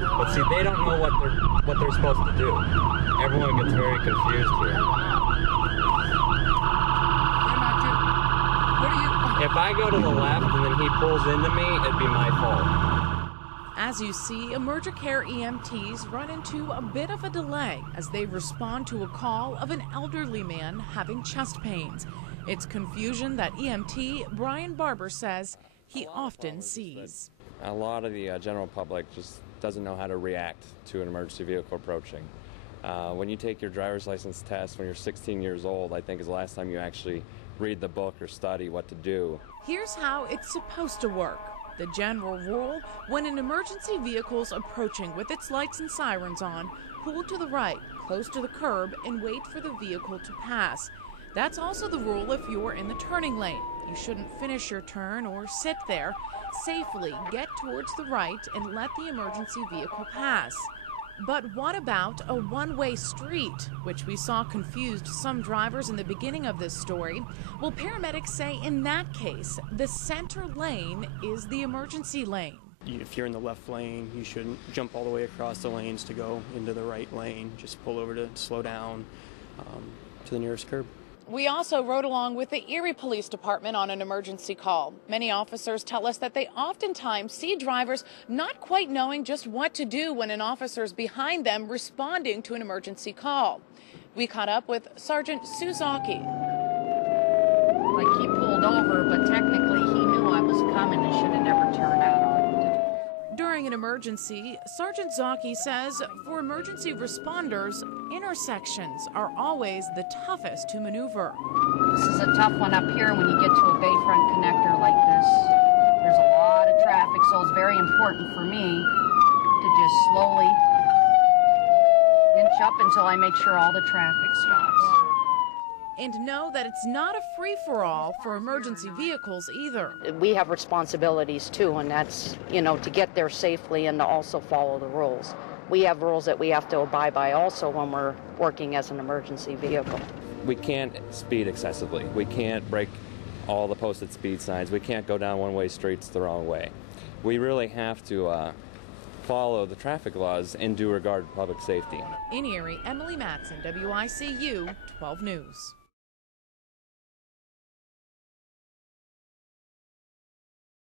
But see, they don't know what they're supposed to do. Everyone gets very confused here. If I go to the left and then he pulls into me, it'd be my fault. As you see, EmergyCare EMTs run into a bit of a delay as they respond to a call of an elderly man having chest pains. It's confusion that EMT Brian Barber says he often sees. A lot of the general public just doesn't know how to react to an emergency vehicle approaching. When you take your driver's license test when you're 16 years old, I think is the last time you actually read the book or study what to do. Here's how it's supposed to work. The general rule: when an emergency vehicle's approaching with its lights and sirens on, pull to the right, close to the curb, and wait for the vehicle to pass. That's also the rule if you're in the turning lane. You shouldn't finish your turn or sit there. Safely get towards the right and let the emergency vehicle pass. But what about a one-way street, which we saw confused some drivers in the beginning of this story? Well, paramedics say in that case, the center lane is the emergency lane. If you're in the left lane, you shouldn't jump all the way across the lanes to go into the right lane. Just pull over to slow down to the nearest curb. We also rode along with the Erie Police Department on an emergency call. Many officers tell us that they oftentimes see drivers not quite knowing just what to do when an officer's behind them responding to an emergency call. We caught up with Sergeant Suzaki. Like, he pulled over, but technically he knew I was coming and should have never turned out on me. During an emergency, Sergeant Zaki says for emergency responders, intersections are always the toughest to maneuver. This is a tough one up here when you get to a bayfront connector like this. There's a lot of traffic, so it's very important for me to just slowly inch up until I make sure all the traffic stops. And know that it's not a free-for-all for emergency vehicles either. We have responsibilities too, and that's, to get there safely and to also follow the rules. We have rules that we have to abide by also when we're working as an emergency vehicle. We can't speed excessively. We can't break all the posted speed signs. We can't go down one-way streets the wrong way. We really have to follow the traffic laws in due regard to public safety. In Erie, Emily Matson, WICU 12 News.